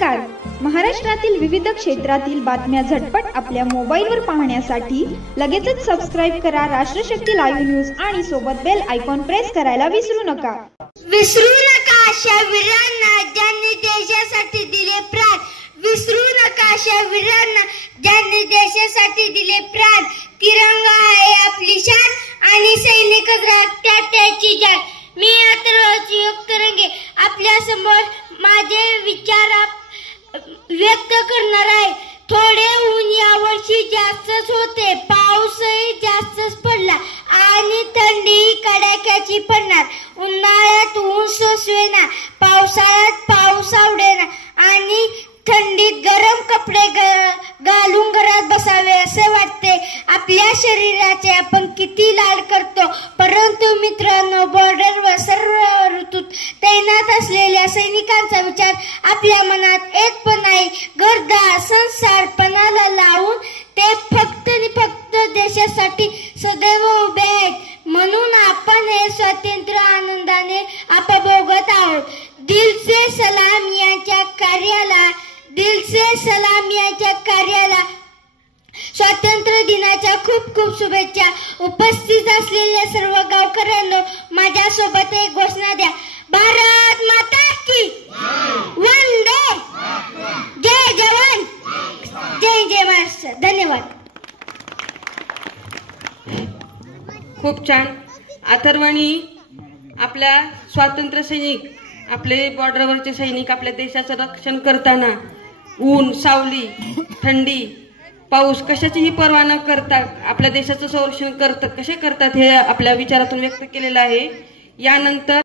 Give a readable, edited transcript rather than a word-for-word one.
नमस्कार. महाराष्ट्रातील विविध क्षेत्रातील बातम्या झटपट आपल्या मोबाईलवर पाहण्यासाठी लगेचच सबस्क्राइब करा राष्ट्रशक्ती लाईव्ह न्यूज आणि सोबत बेल आयकॉन प्रेस करायला विसरू नका. विसरू नका अशा वीरांना ज्यांनी देशासाठी दिले प्राण. विसरू नका अशा वीरांना ज्यांनी देशासाठी दिले प्राण. तिरंगा आहे आपली शान आणि सैनिकच राखतात त्याची जान. मी अथर्वची युक्तरंगे आपल्या समोर माझे विचार व्यक्त करणार आहे. थोडे ऊन यावर्षी जास्तच होते, पाऊसही जास्तच पडला आणि थंडी कडाक्याची पडणार. उन्हाळ्यात ऊन सोसवेना, पावसाळ्यात पाऊस आवडेना आणि थंडीत गरम कपडे घालून घरात बसावे असे वाटते. आपल्या शरीराचे आपण किती लाड करतो, परंतु मित्रांनो, बॉर्डरवर सर्व ऋतूत तैनात असलेल्या सैनिकांचा विचार आपल्या मनात येत पण नाही. घरदार संसार पणाला लावून ते फक्त आणि फक्त देशासाठी सदैव उभे आहेत. म्हणून आपण हे स्वातंत्र्य आनंदाने उपभोगत आहोत. दिल से सलाम यांच्या कार्याला स्वातंत्र्य दिनाच्या खूप खूप शुभेच्छा. उपस्थित असलेल्या सर्व गावकऱ्यांनो, माझ्यासोबत एक घोषणा द्या. भारत माता की वंदे. जय जवान, जय जय महाराष्ट्र. धन्यवाद. खूप छान. अथर्वणी आपल्या स्वातंत्र्य सैनिक, आपले बॉर्डरवरचे सैनिक आपल्या देशाचं रक्षण करताना ऊन, सावली, थंडी, पाऊस कशाचीही पर्वा न करता आपल्या देशाचं संरक्षण कसे करतात हे आपल्या विचारातून व्यक्त केलेलं आहे. यानंतर